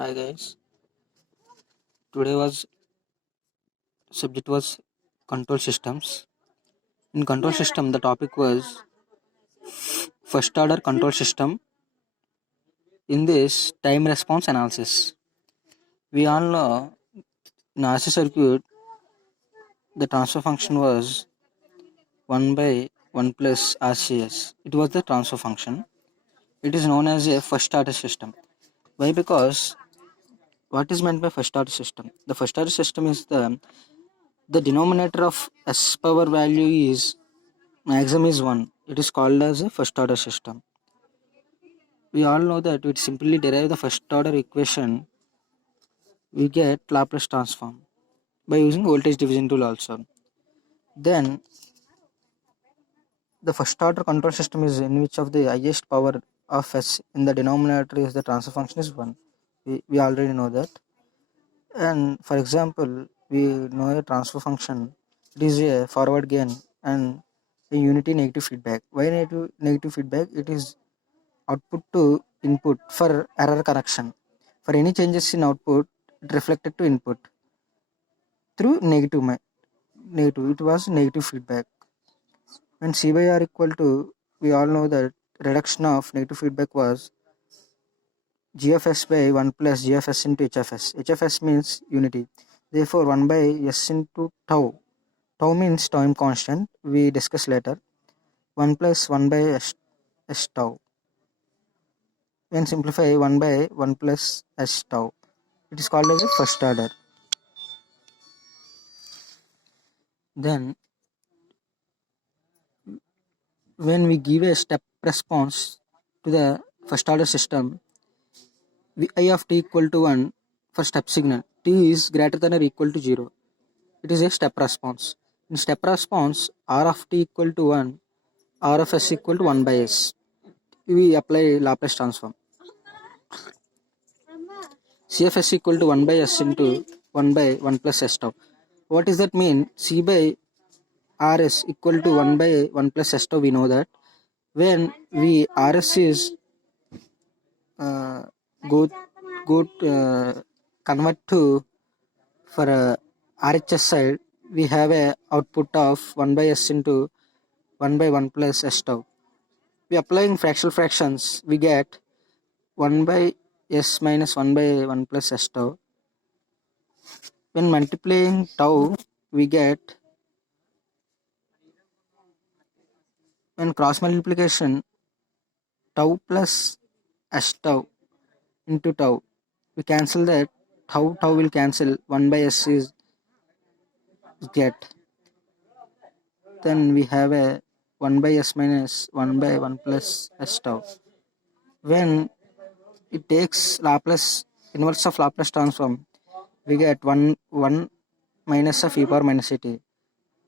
Hi guys. Today was subject was control systems. In control system, the topic was first order control system. In this time response analysis, we all know in RC circuit the transfer function was 1 by 1 plus RCS. It was the transfer function. It is known as a first order system. Why? Because what is meant by first order system? The first order system is the denominator of s power value is maximum is 1. It is called as a first order system. We all know that we simply derive the first order equation, we get Laplace transform by using voltage division tool also. Then the first order control system is in which of the highest power of s in the denominator is the transfer function is 1. We already know that. And for example, we know a transfer function, it is a forward gain and a unity negative feedback. Why negative feedback? It is output to input for error correction. For any changes in output, it reflected to input through negative. It was negative feedback. When C by R equal to, we all know that reduction of negative feedback was G of S by 1 plus G of S into H of S. H of S means unity. Therefore, 1 by S into tau. Tau means time constant. We discuss later. 1 plus 1 by S tau. When simplify 1 by 1 plus S tau. It is called as a first order. Then when we give a step response to the first order system, I of t equal to 1 for step signal. T is greater than or equal to 0. It is a step response. In step response, R of t equal to 1, R of s equal to 1 by s. We apply Laplace transform. C of s equal to 1 by s into 1 by 1 plus s tau. What does that mean? C by Rs equal to 1 by 1 plus s tau. We know that when we Rs is uh, go convert to for RHS side, we have a output of 1 by s into 1 by 1 plus s tau. We applying fractional fractions, we get 1 by s minus 1 by 1 plus s tau. When multiplying tau, we get, when cross multiplication, tau plus s tau into tau, we cancel that, tau will cancel, 1 by s is get. Then we have a 1 by s minus 1 by 1 plus s tau. When it takes Laplace, inverse of Laplace transform, we get 1 minus of e power minus at.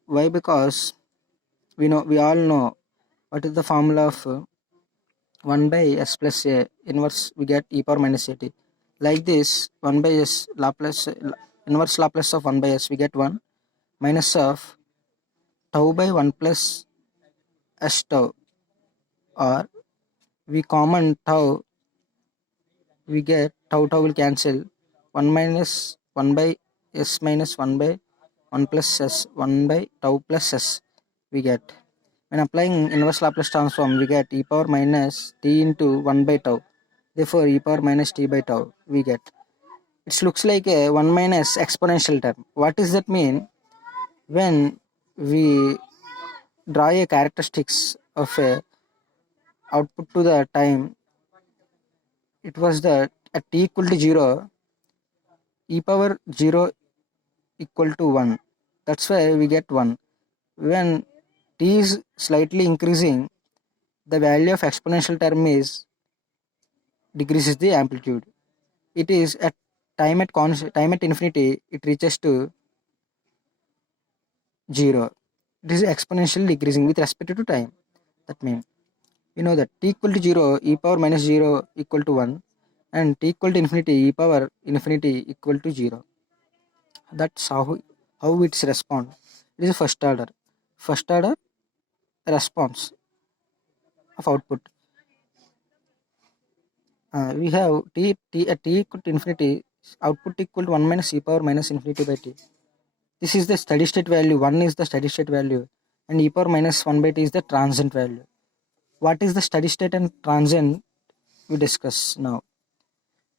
Why? Because we all know what is the formula of 1 by s plus a inverse, we get e power minus at. Like this, 1 by s Laplace, inverse Laplace of 1 by s, we get 1 minus of tau by 1 plus s tau, or we common tau, we get tau will cancel, 1 minus 1 by s minus 1 by 1 plus s, 1 by tau plus s we get. When applying inverse Laplace transform, we get e power minus t into 1 by tau. Therefore, e power minus t by tau we get. It looks like a 1 minus exponential term. What does that mean? When we draw a characteristics of a output to the time, it was that at t equal to 0, e power 0 equal to 1. That's why we get 1. When t is slightly increasing, the value of exponential term is decreases the amplitude. It is at time at infinity, it reaches to 0. It is exponentially decreasing with respect to time. That means we know that t equal to 0, e power minus 0 equal to 1, and t equal to infinity, e power infinity equal to 0. That's how it's respond. It is first order response of output. we have t at t equal to infinity, output equal to 1 minus e power minus infinity by t. This is the steady state value. 1 is the steady state value, and e power minus 1 by t is the transient value. What is the steady state and transient? We discuss now.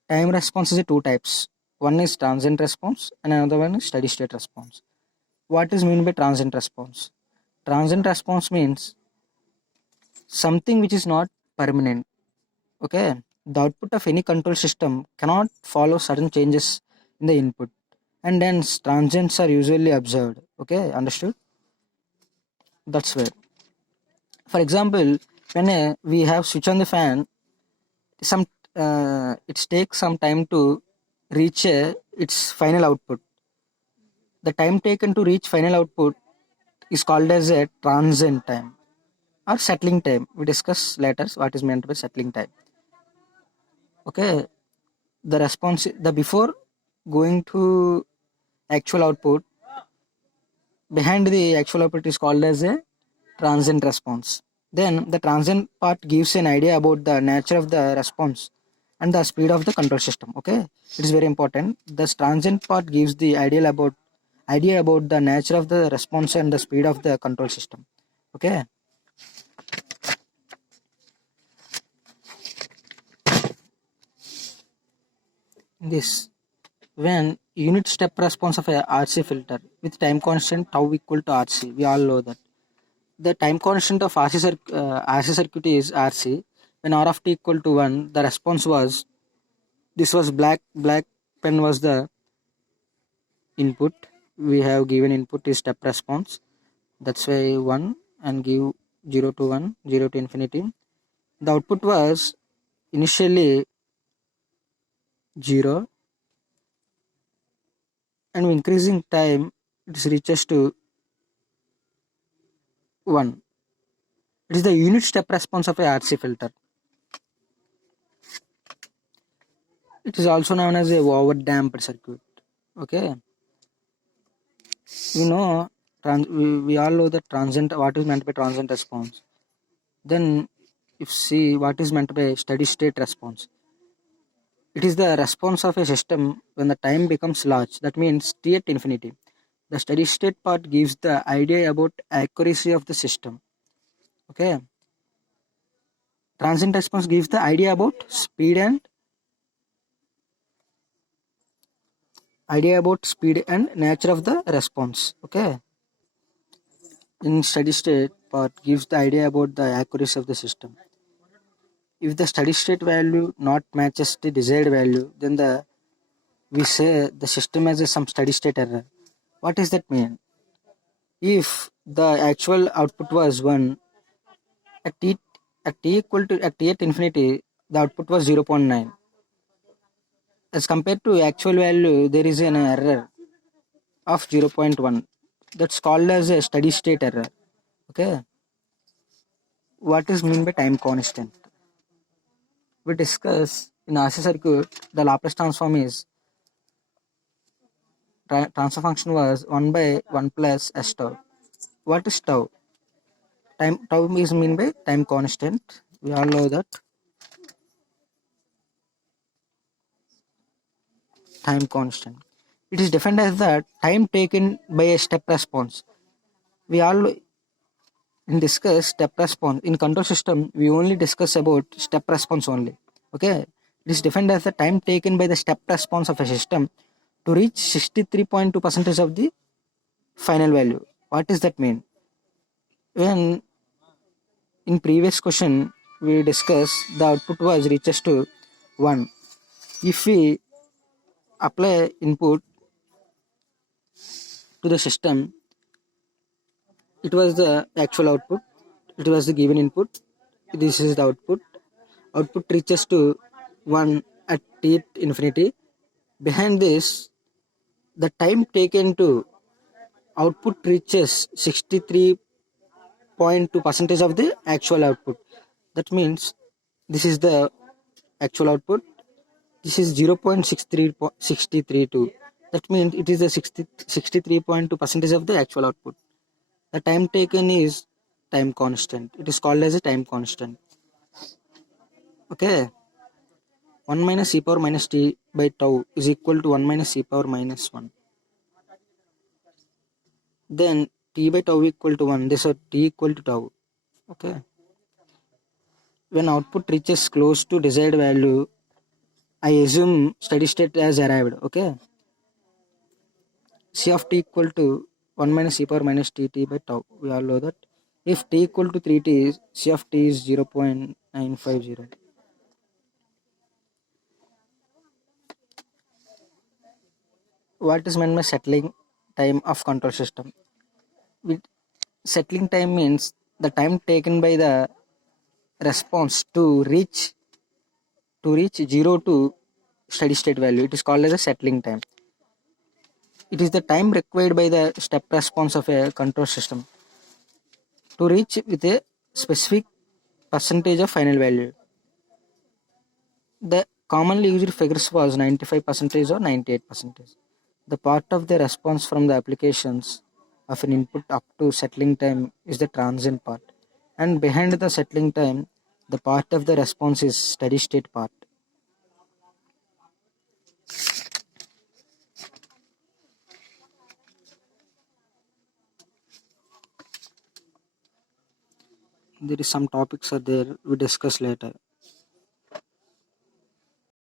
Time response is two types. One is transient response, and another one is steady state response. What is meant by transient response? Transient response means something which is not permanent. Okay, the output of any control system cannot follow sudden changes in the input, and hence transients are usually observed. Okay, understood? That's where. For example, when we have switch on the fan, some it takes some time to reach its final output. The time taken to reach final output is called as a transient time or settling time. We discuss later what is meant by settling time. Okay, the response, the before going to actual output, behind the actual output is called as a transient response. Then the transient part gives an idea about the nature of the response and the speed of the control system. Okay, it is very important. The transient part gives the idea about the nature of the response and the speed of the control system. Okay, this when unit step response of a RC filter with time constant tau equal to RC, we all know that the time constant of RC circuit is RC. When R of t equal to 1, the response was, this was black pen was the input. We have given input is step response. That's why 1 and give 0 to 1, 0 to infinity. The output was initially 0, and with increasing time it reaches to 1. It is the unit step response of a RC filter. It is also known as a overdamped circuit. Okay, we know we all know that transient, what is meant by transient response. Then if see what is meant by steady state response, it is the response of a system when the time becomes large, that means t at infinity. The steady state part gives the idea about accuracy of the system. Okay, transient response gives the idea about speed and nature of the response. Okay, in steady state part gives the idea about the accuracy of the system. If the steady state value not matches the desired value, then we say the system has some steady state error. What does that mean? If the actual output was 1, at t equal to at t at infinity, the output was 0.9. As compared to actual value, there is an error of 0.1. That's called as a steady state error. Okay. What is mean by time constant? We discuss in RC circuit, the Laplace transform is transfer function was 1 by 1 plus s tau. What is tau? Tau is mean by time constant. We all know that. Time constant. It is defined as the time taken by a step response. We all discuss step response in control system. We only discuss about step response only. Okay, it is defined as the time taken by the step response of a system to reach 63.2% of the final value. What does that mean? When in previous question we discussed the output was reaches to 1. If we apply input to the system, it was the actual output, it was the given input, this is the output reaches to 1 at t infinity. Behind this, the time taken to output reaches 63.2% of the actual output. That means this is the actual output, this is 0.632. That means it is the 63.2% of the actual output. The time taken is time constant. It is called as a time constant. Okay. 1 minus e power minus t by tau is equal to 1 minus e power minus 1. Then t by tau equal to 1. This is t equal to tau. Okay. When output reaches close to desired value, I assume steady state has arrived. Okay. C of t equal to 1 minus e power minus t by tau. We all know that. If t equal to 3t, C of t is 0.950. What is meant by settling time of control system? With settling time means the time taken by the response to reach 0 to steady state value. It is called as a settling time. It is the time required by the step response of a control system to reach with a specific percentage of final value. The commonly used figures was 95% or 98%. The part of the response from the applications of an input up to settling time is the transient part, and behind the settling time, the part of the response is steady state part. There is some topics are there we discuss later.